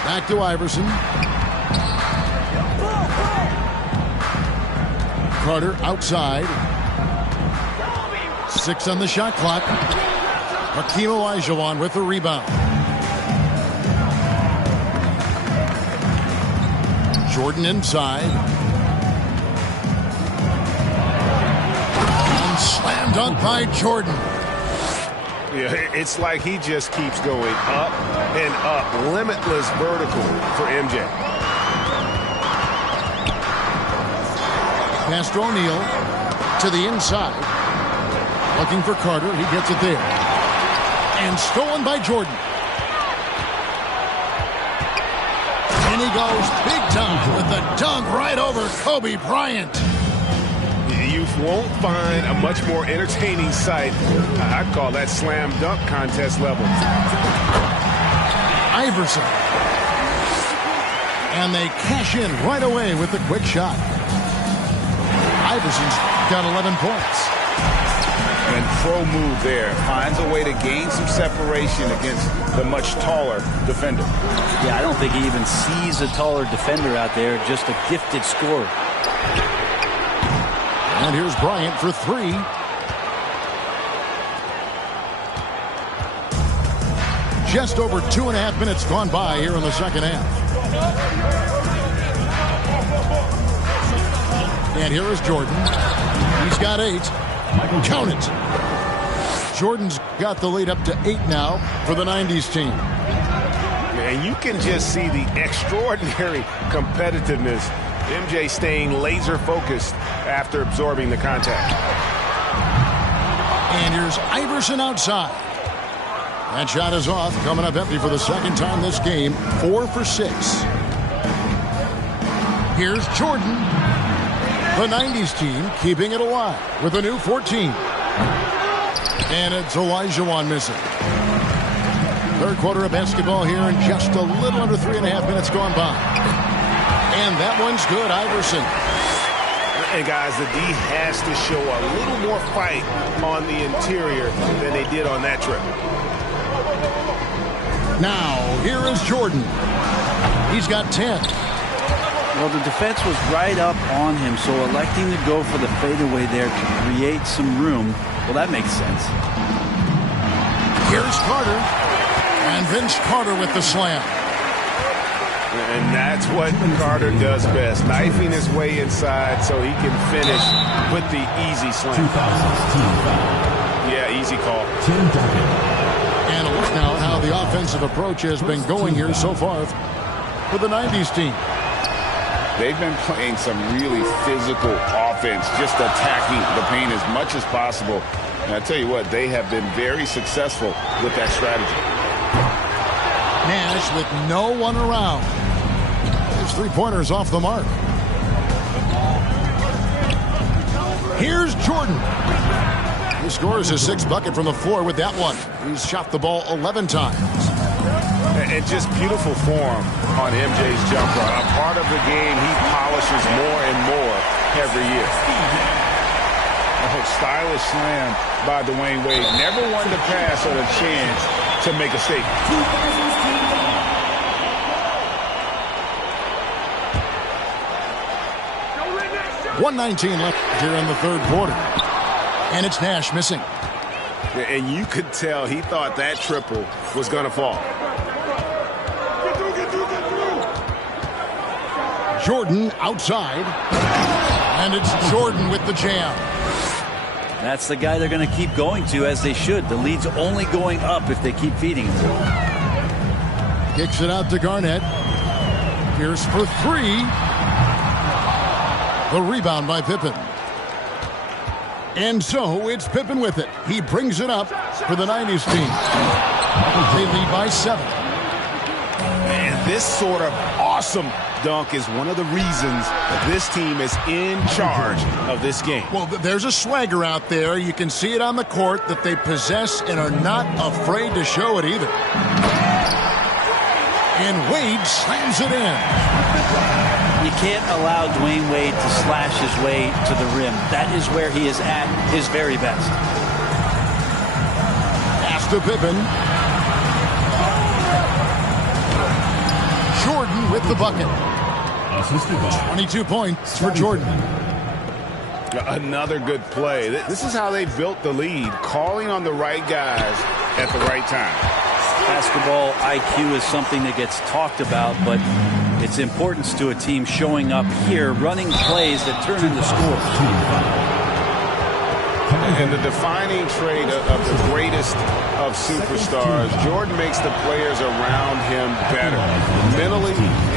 Back to Iverson. Carter outside. 6 on the shot clock. Hakeem Olajuwon with the rebound. Jordan inside. And slam dunk by Jordan. Yeah, it's like he just keeps going up and up. Limitless vertical for MJ. Pass to O'Neal. To the inside. Looking for Carter. He gets it there. And stolen by Jordan. And he goes big time with the dunk right over Kobe Bryant. You won't find a much more entertaining sight. I'd call that slam dunk contest level. Iverson. And they cash in right away with the quick shot. Iverson's got 11 points. And pro move there. Finds a way to gain some separation against the much taller defender. Yeah, I don't think he even sees a taller defender out there. Just a gifted scorer. And here's Bryant for 3. Just over 2.5 minutes gone by here in the second half. And here is Jordan. He's got 8. Count it. Jordan's got the lead up to 8 now for the 90s team. And you can just see the extraordinary competitiveness. MJ staying laser focused after absorbing the contact. And here's Iverson outside. That shot is off, coming up empty for the second time this game. 4 for 6. Here's Jordan. The 90s team keeping it alive with a new 14. And it's Olajuwon missing. Third quarter of basketball here in just a little under 3.5 minutes gone by. And that one's good, Iverson. And guys, the D has to show a little more fight on the interior than they did on that trip. Now, here is Jordan. He's got 10. Well, the defense was right up on him, so electing to go for the fadeaway there to create some room, well, that makes sense. Here's Carter. And Vince Carter with the slam. And that's what Carter does best, knifing his way inside so he can finish with the easy slam. Yeah, easy call. And a look now at how the offensive approach has been going here so far for the 90s team. They've been playing some really physical offense, just attacking the paint as much as possible. And I tell you what, they have been very successful with that strategy. Nash with no one around. His three-pointers off the mark. Here's Jordan. He scores his 6th bucket from the floor with that one. He's shot the ball 11 times. And just beautiful form on MJ's jumper. A part of the game he polishes more and more every year. Oh, stylish slam by Dwayne Wade. Never one to pass on a chance to make a statement. 1:19 left here in the third quarter. And it's Nash missing. And you could tell he thought that triple was going to fall. Jordan outside. And it's Jordan with the jam. That's the guy they're going to keep going to, as they should. The lead's only going up if they keep feeding him. Kicks it out to Garnett. Pierce for 3. The rebound by Pippen. And so it's Pippen with it. He brings it up for the 90s team. They lead by 7. And this sort of awesome dunk is one of the reasons this team is in charge of this game. Well, there's a swagger out there. You can see it on the court that they possess and are not afraid to show it either. And Wade slams it in. You can't allow Dwayne Wade to slash his way to the rim. That is where he is at his very best. Pass to Pippen. Jordan with the bucket. 22 points for Jordan. Another good play. This is how they built the lead, calling on the right guys at the right time. Basketball IQ is something that gets talked about, but its importance to a team showing up here, running plays that turn into scores. And the defining trait of the greatest of superstars, Jordan makes the players around him better, mentally,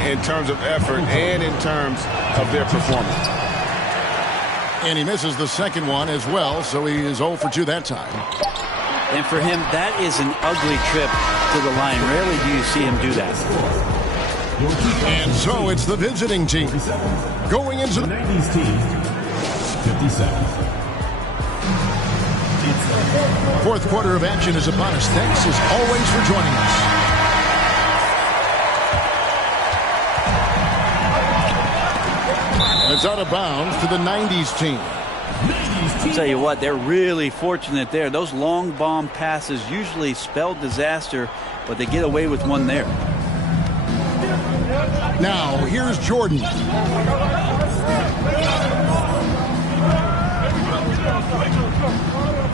in terms of effort, and in terms of their performance. And he misses the second one as well, so he is 0 for 2 that time. And for him, that is an ugly trip to the line. Rarely do you see him do that. And so it's the visiting team going into the 90s team. 57. fourth quarter of action is upon us. Thanks as always for joining us. And it's out of bounds to the 90s team. I'll tell you what, they're really fortunate there. Those long bomb passes usually spell disaster, but they get away with one there. Now, here's Jordan.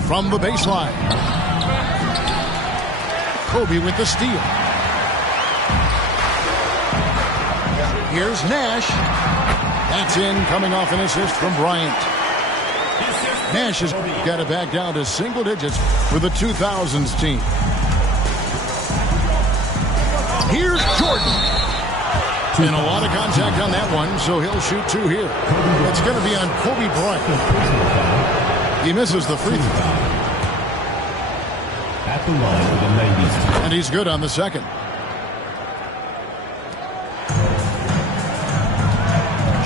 From the baseline. Kobe with the steal. Here's Nash. That's in, coming off an assist from Bryant. Nash has got it back down to single digits for the 2000s team. Here's Jordan. And a lot of contact on that one, so he'll shoot 2 here. It's going to be on Kobe Bryant. He misses the free throw. At the line for the 90s team. And he's good on the second.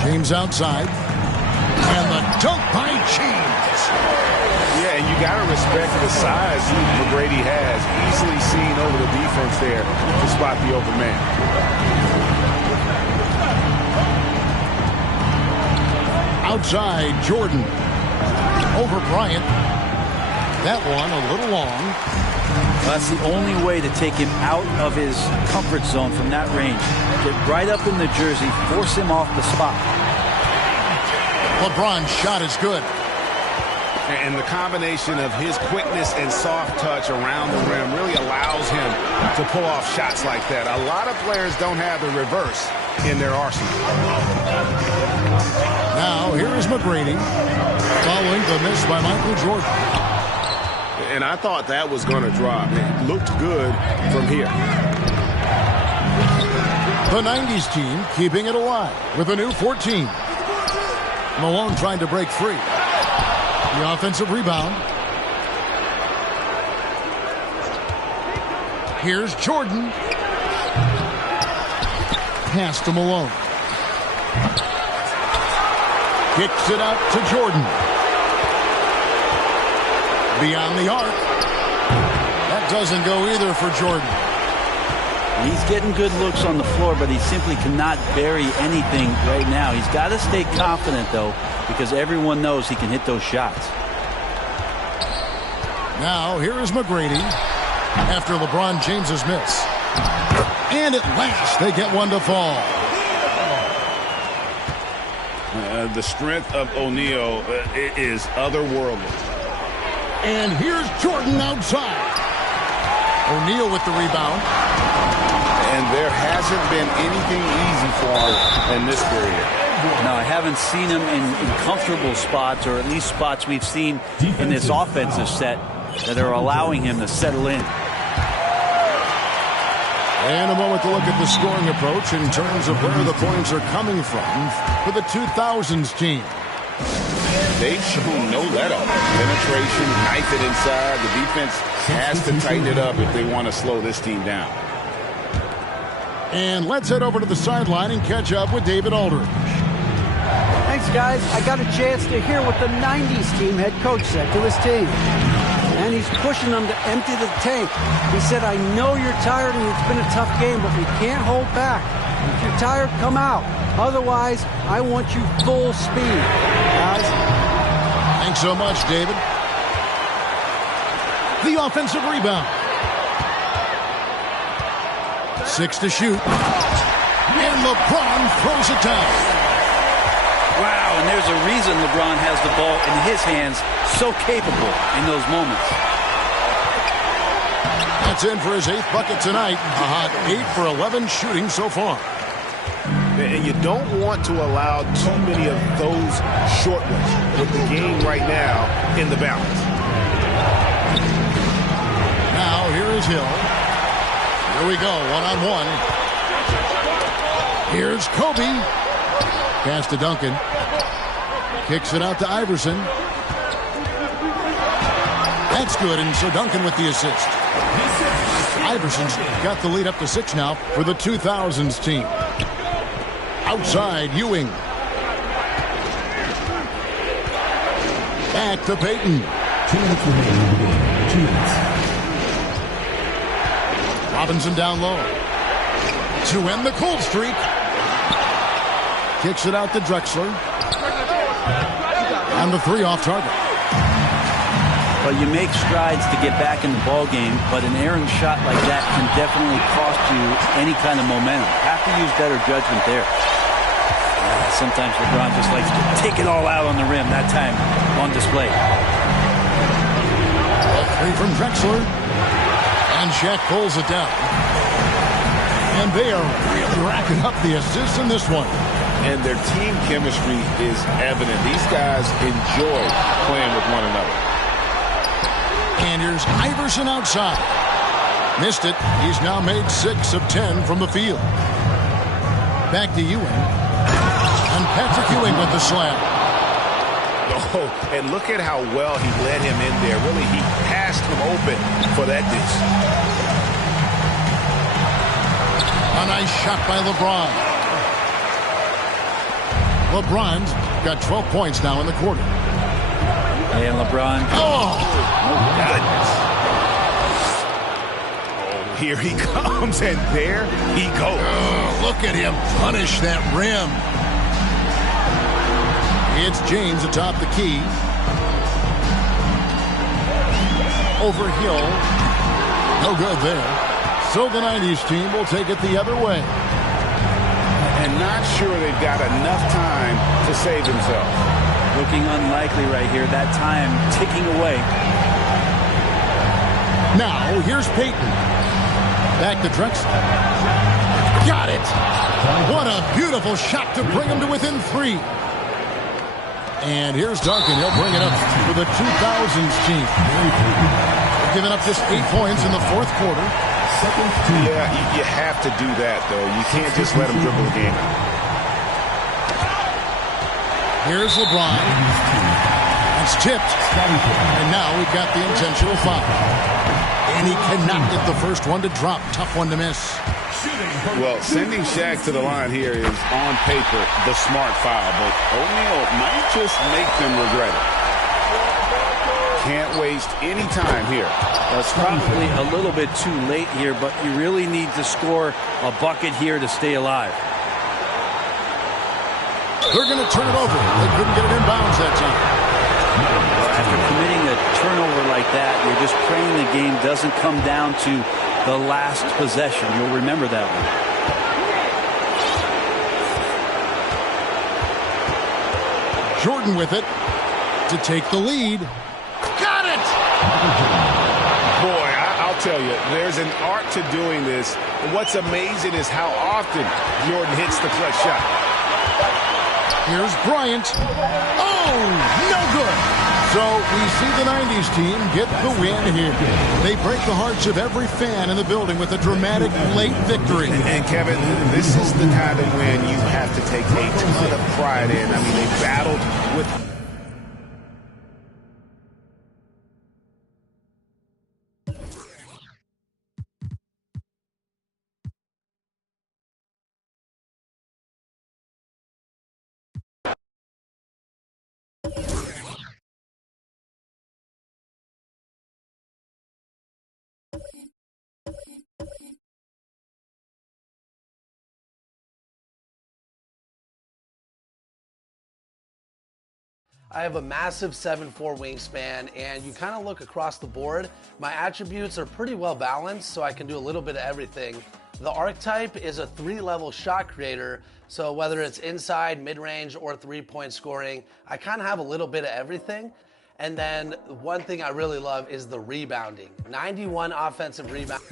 James outside. And the dunk by James. Yeah, and you got to respect the size McGrady has. Easily seen over the defense there to spot the open man. Outside, Jordan. Over Bryant. That one a little long. That's the only way to take him out of his comfort zone from that range. Get right up in the jersey, force him off the spot. LeBron's shot is good. And the combination of his quickness and soft touch around the rim really allows him to pull off shots like that. A lot of players don't have the reverse in their arsenal. Now, here is McGrady following the miss by Michael Jordan. And I thought that was going to drop. It looked good from here. The 90s team keeping it alive with a new 14. Malone trying to break free. The offensive rebound. Here's Jordan. Pass to Malone. Kicks it out to Jordan. Beyond the arc. That doesn't go either for Jordan. He's getting good looks on the floor, but he simply cannot bury anything right now. He's got to stay confident, though, because everyone knows he can hit those shots. Now, here is McGrady after LeBron James's miss. And at last, they get one to fall. The strength of O'Neal is otherworldly. And here's Jordan outside. O'Neal with the rebound. And there hasn't been anything easy for him in this period. No, I haven't seen him in comfortable spots, or at least spots we've seen in this offensive set that are allowing him to settle in. And a moment to look at the scoring approach in terms of where the points are coming from for the 2000s team. They've shown no let-up. Penetration, knife it inside. The defense has to tighten it up if they want to slow this team down. And let's head over to the sideline and catch up with David Aldridge. Thanks, guys. I got a chance to hear what the 90s team head coach said to his team. And he's pushing them to empty the tank. He said, I know you're tired and it's been a tough game, but we can't hold back. If you're tired, come out. Otherwise, I want you full speed. Guys. Thanks so much, David. The offensive rebound. 6 to shoot. And LeBron throws it down. Wow, and there's a reason LeBron has the ball in his hands, so capable in those moments. That's in for his 8th bucket tonight. A hot 8 for 11 shooting so far. And you don't want to allow too many of those short ones with the game right now in the balance. Now here is Hill. Here we go, one-on-one. Here's Kobe. Pass to Duncan. Kicks it out to Iverson. That's good, and so Duncan with the assist. Iverson's got the lead up to 6 now for the 2000s team. Outside, Ewing. Back to Payton. 2 minutes remaining in the game. 2 minutes. Robinson down low. To end the cold streak. Kicks it out to Drexler. And the 3 off target. But you make strides to get back in the ball game, but an errant shot like that can definitely cost you any kind of momentum. Have to use better judgment there. Sometimes LeBron just likes to take it all out on the rim. That time on display. 3 from Drexler. And Shaq pulls it down. And they are really racking up the assists in this one. And their team chemistry is evident. These guys enjoy playing with one another. And here's Iverson outside. Missed it. He's now made 6 of 10 from the field. Back to Ewing. And Patrick Ewing with the slam. Oh, and look at how well he led him in there. Really, he passed him open for that dish. A nice shot by LeBron. LeBron's got 12 points now in the quarter. And LeBron. Oh, goodness. Oh, here he comes, and there he goes. Oh, look at him punish that rim. It's James atop the key. Over Hill. No good there. So the 90s team will take it the other way. And not sure they've got enough time to save themselves. Looking unlikely right here. That time ticking away. Now, here's Payton. Back to Drexler. Got it. What a beautiful shot to bring him to within 3. And here's Duncan. He'll bring it up for the 2000s team. They're giving up just 8 points in the 4th quarter. Yeah, you have to do that, though. You can't just let them dribble the game. Here's LeBron. It's tipped. And now we've got the intentional foul. And he cannot get the first one to drop. Tough one to miss. Well, sending Shaq to the line here is, on paper, the smart foul. But O'Neal might just make them regret it. Can't waste any time here. Well, it's probably a little bit too late here, but you really need to score a bucket here to stay alive. They're going to turn it over. They couldn't get it in bounds that time. Well, after committing a turnover like that, you're just praying the game doesn't come down to the last possession. You'll remember that one. Jordan with it to take the lead. Got it! Boy, I'll tell you, there's an art to doing this. And what's amazing is how often Jordan hits the clutch shot. Here's Bryant. Oh, no good. So we see the 90s team get the win here. They break the hearts of every fan in the building with a dramatic late victory. And Kevin, this is the kind of win you have to take a ton of pride in. I mean, they battled with I have a massive 7'4" wingspan, and you kind of look across the board, my attributes are pretty well balanced, so I can do a little bit of everything. The archetype is a 3-level shot creator, so whether it's inside, mid-range, or 3-point scoring, I kind of have a little bit of everything. And then one thing I really love is the rebounding. 91 offensive rebound.